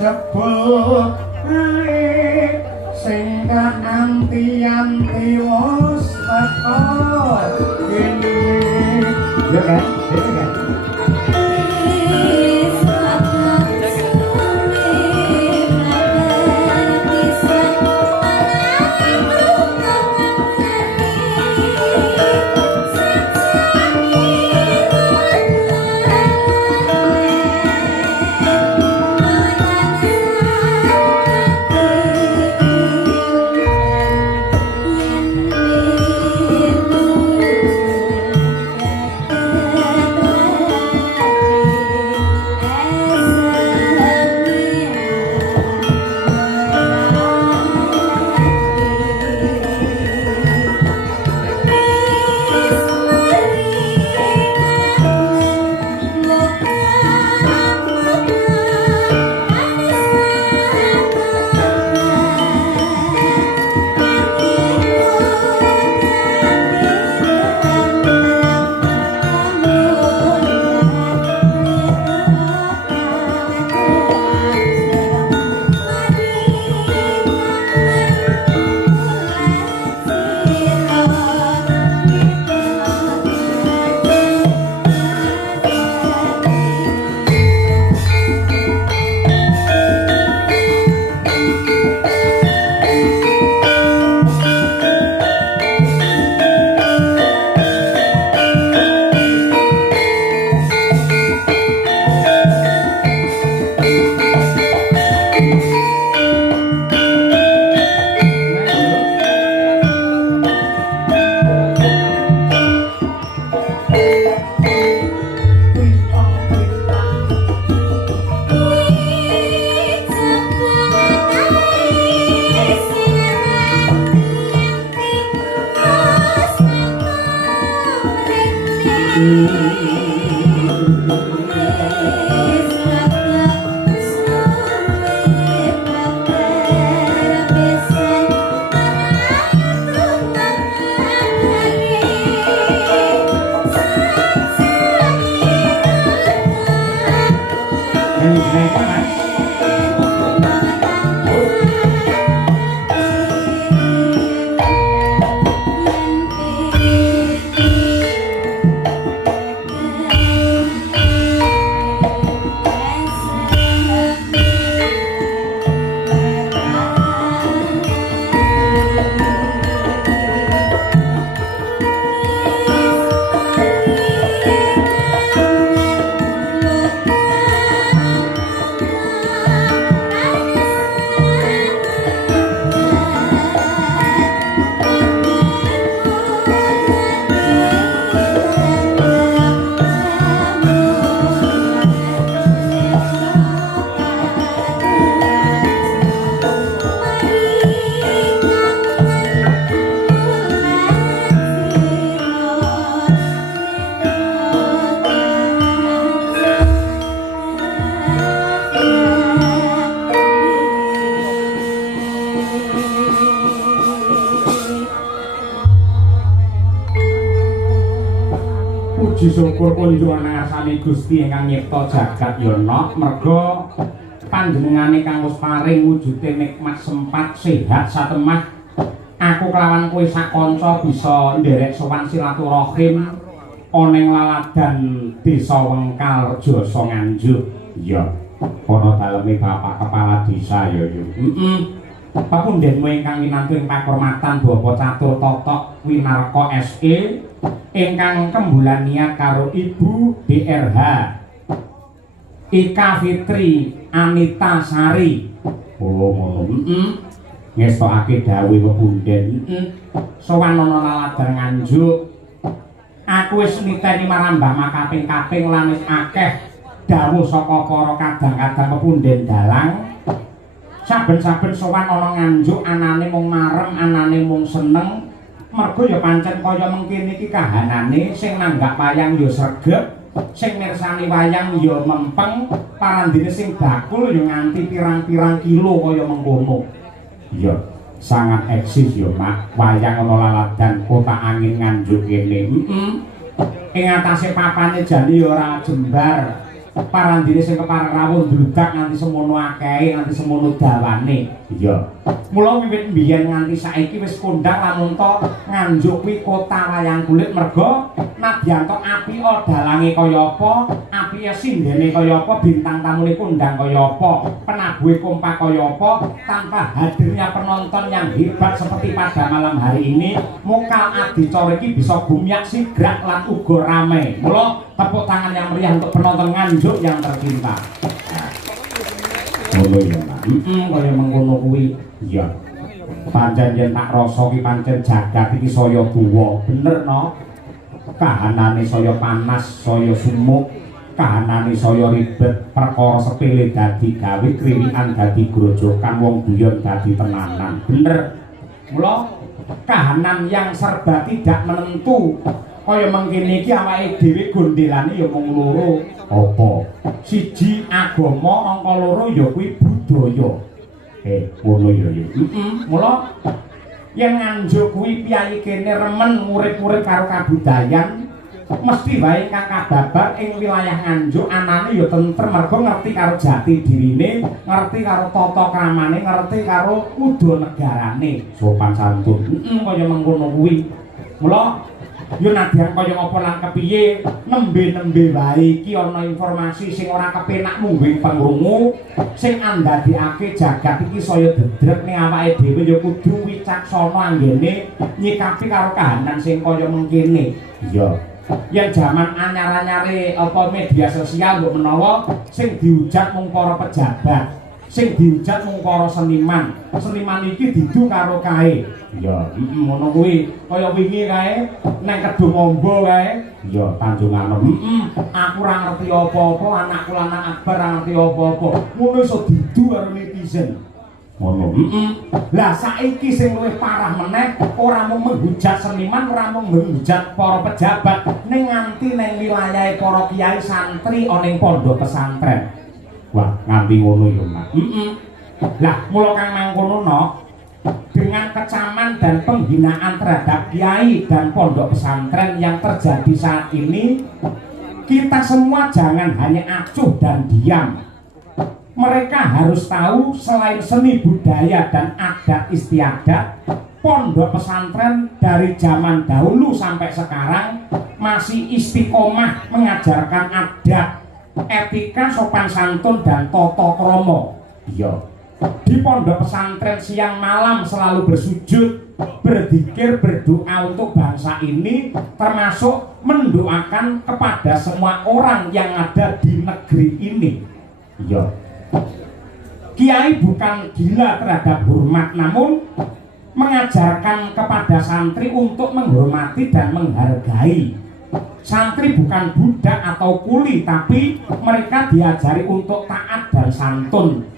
jebul sing anti-anti wis teko kene ya kan dhewe kan syukur kunjungan ngasani Gusti ingkang nyipta jagat yana merga panjenengane kang wis paring wujude nikmat sempat sehat satemah aku kelawan kowe sakanca bisa nderek sowan silaturahim ana ing laladan Desa Wengkal Jasa Nganjuk ya ana daleme Bapak Kepala Desa ya Papundenmu ingkang winantu ing pakurmatan Bapak Catur Totok Winarka SE ingkang kembulan niat karo Ibu DRH Ika Fitri Anita Sari ngono ngestokake dawuh pepunden sowan ana laladan Nganjuk aku wis niteni marambah makaping-kaping lan wis akeh dawuh saka para kadang-kadang pepunden dalang saben-saben sowan ana Nganjuk anane mung marem anane mung seneng mergo ya pancen kaya mengkene iki kahanane sing nanggak wayang ya sregep sing mirsani wayang ya mempeng parandene sing bakul ya nganti pirang-pirang kilo kaya mengkono ya sangat eksis ya Mak wayang ana laladan kota angin Nganjuk kene ing atase papane jane ya ora jembar parandine sing kepareng rawuh ndludak nganti semono akehe nganti semono dawane. Iya. Mula wiwit mbiyen nganti saiki wis kondhang lamun to Nganjuk kuwi kota wayang kulit merga nadyan to apika dalange kaya apa, apike sindene kaya apa, bintang tamune kondhang kaya apa, penabuhe kompak kaya apa, tanpa hadirnya penonton yang hebat seperti pada malam hari ini, mokal adicara iki bisa gumyak sigrak lan uga rame. Mula tepuk tangan yang meriah untuk penonton Nganjuk yang tercinta. Ngono ya, Pak. Kaya mengkono kuwi. Iya. Pancen yen tak rasa ki pancen jagat iki saya buwa. Bener no. Kahanane saya panas, saya sumuk, kahanane saya ribet, perkara sepele dadi gawe, kriwikan dadi grojokan, wong guyon dadi tenanan. Bener. Mula kahanan yang serba tidak menentu kaya mengkene iki awake dhewe gondelane ya mung loro. Apa? Siji agama, angka loro ya kuwi budaya. Ngono ya. Mula yen Nganjuk kuwi piyayi kene remen urip-urip karo kabudayan, mesti wae kang kababar ing wilayah Nganjuk anane ya tentrem mergo ngerti karo jati dirine, ngerti karo tata kramane, ngerti karo udo negarane, sopan santun. Kaya mengkono kuwi. Mula yo nadyan kaya apa lan kepiye nembe-nembe wae iki ana informasi sing ora kepenak mungguing pangrungu sing andadekake jagat iki saya dedrek ning awake dhewe ya kudu wicaksana anggene nyikapi karo kahanan sing kaya mengkene. Iya. Yen jaman anyar-anyare apa media sosial mbok menawa sing dihujat mung para pejabat, sing dihujat mung para seniman. Seniman iki didu karo kae. Iya, ngono kuwi. Kaya wingi kae nang Kedung Amba kae. Iya, Tanjung Anom. Aku ora ngerti apa-apa, anakku lanang Akbar ora ngerti apa-apa. Ngono iso didu karo netizen. Ngono. Lah saiki sing luwih parah meneh, ora mung menghujat seniman, ora mung menghujat para pejabat, ning nganti ning wilayahe para kiai santri ana ing pondok pesantren. Wah, nganti ngono ya, Mas. Lah, mula kang mangkono no, dengan kecaman dan penghinaan terhadap kiai dan pondok pesantren yang terjadi saat ini, kita semua jangan hanya acuh dan diam. Mereka harus tahu selain seni budaya dan adat istiadat, pondok pesantren dari zaman dahulu sampai sekarang masih istiqomah mengajarkan adat, etika, sopan santun dan tata krama. Iya. Di pondok pesantren siang malam selalu bersujud, berzikir, berdoa untuk bangsa ini, termasuk mendoakan kepada semua orang yang ada di negeri ini. Ya. Kiai bukan gila terhadap hormat, namun mengajarkan kepada santri untuk menghormati dan menghargai. Santri bukan budak atau kuli, tapi mereka diajari untuk taat dan santun.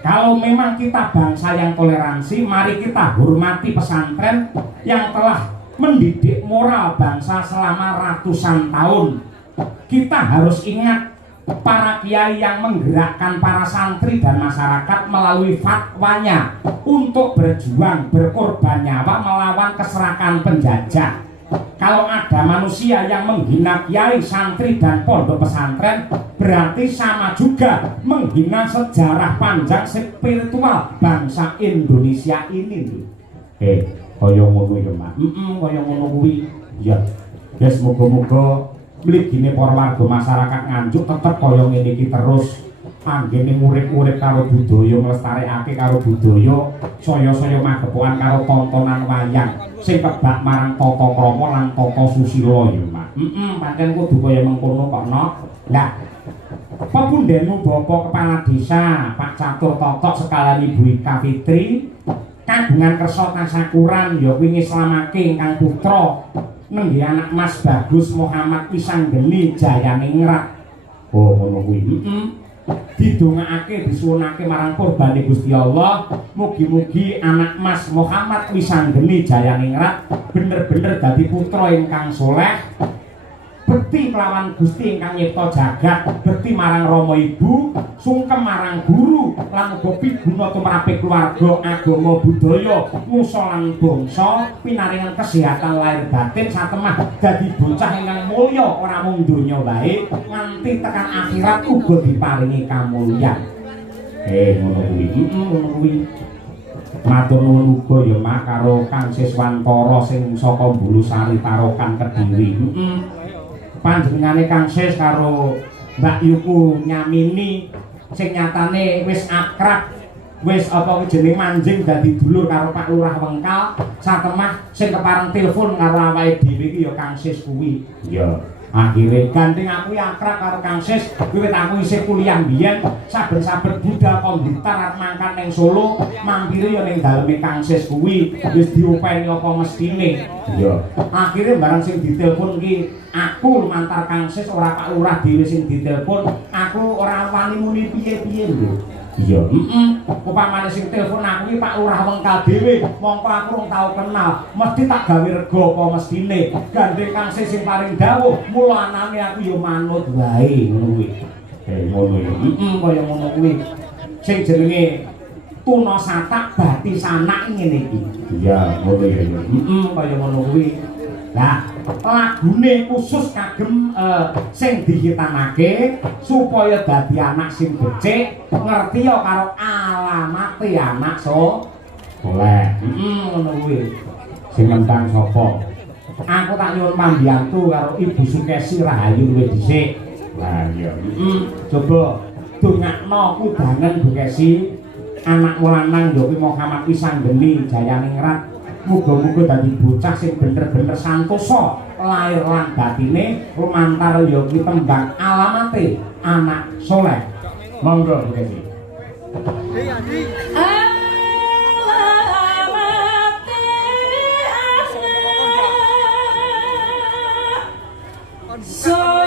Kalau memang kita bangsa yang toleransi, mari kita hormati pesantren yang telah mendidik moral bangsa selama ratusan tahun. Kita harus ingat para kiai yang menggerakkan para santri dan masyarakat melalui fatwanya untuk berjuang, berkorban nyawa melawan keserakahan penjajah. Kalau ada manusia yang menghina kiai, santri, dan pondok pesantren, berarti sama juga menghina sejarah panjang spiritual bangsa Indonesia ini. Kaya ngono ya, Mas. Kaya ngono kuwi. Ya. Ya semoga-moga mligine para warga masyarakat Nganjuk tetep kaya ngene iki terus. Anggene urip-urip karo budaya, nglestarekake karo budaya, saya-saya magepokan karo tontonan wayang sing kebak marang tata krama lan tata susila ya, Mas. Pancen kudu kaya mengkono kok, no. Lah, pepundhenmu Bapak Kepala Desa Pak Catur Totok sekalian Ibu Ika Fitri, kagungan kersa tasakuran ya kuwi ngislamake ingkang putra nenggi anak Mas Bagus Muhammad Wisanggeni Jayaningrat. Oh, ngono kuwi. Didongakake disuwunake marang kurbane Gusti Allah, mugi-mugi anak Mas Muhammad Wisanggeni Jayaningrat bener-bener dadi putra ingkang soleh, bekti kelawan Gusti ingkang nyipta jagat, bekti marang Rama Ibu, sungkem marang guru lan uga piguna tumraping keluarga, agama, budaya, nusa lan bangsa, pinaringan kesehatan lahir batin satemah dadi bocah ingkang mulya ora mung donya wae, nganti tekan akhirat uga diparingi kamulyan. Ngono kuwi. Matur nuwun uga ya Mak karo Kang Siswantara sing saka Bulusari Tarokan Kediri. Panjenengane Kang Sis karo Mbak Yuku Nyamini sing nyatane wis akrab, wis apa jeneng manjing dadi dulur karo Pak Lurah Wengkal, satemah sing kepareng telepon karo awake dhewe iki ya Kang Sis kuwi. Iya. Akhire gandeng aku akrab karo Kang Sis wiwit aku isih kuliah mbiyen, saben-saben budal komputer arep mangkat ning Solo, mampire ya ning daleme Kang Sis kuwi wis diopeni apa mestine. Iya. Akhire barang sing ditelepon ki aku lumantar Kang Sis ora Pak Lurah dhewe sing ditelepon, aku ora wani muni piye-piye lho. Iya, upamane sing telepon aku iki Pak Lurah Wengkal dhewe, mongko aku rung tau kenal, mesti tak gawe rega apa mestine. Gandeng Kang Sis sing paring dawuh, mula anane aku ya manut wae ngono kuwi. Ngono ya. Kaya ngono kuwi. Sing jenenge tuna satak bati sanak ngene iki. Iya, ngono ya. Kaya ngono kuwi. Lah, lagune khusus kagem sing dihitamake supaya dadi anak sing becik, ngerti ya karo alamate anak soleh. Ngono kuwi. Sing nentang sapa? Aku tak nyuwun pambiyantu karo Ibu Sukesi Rahayu luwih dhisik. Lah iya. Coba dongakno kudangen Bu Kesi, anak lanang Yogi Muhammad Wisanggeni Jayane Ngrat. Muga-muga dadi bocah sing bener-bener santosa lahir lan batine, lumantar ya ki tembang alamate anak soleh. Monggo Bu Kesi. So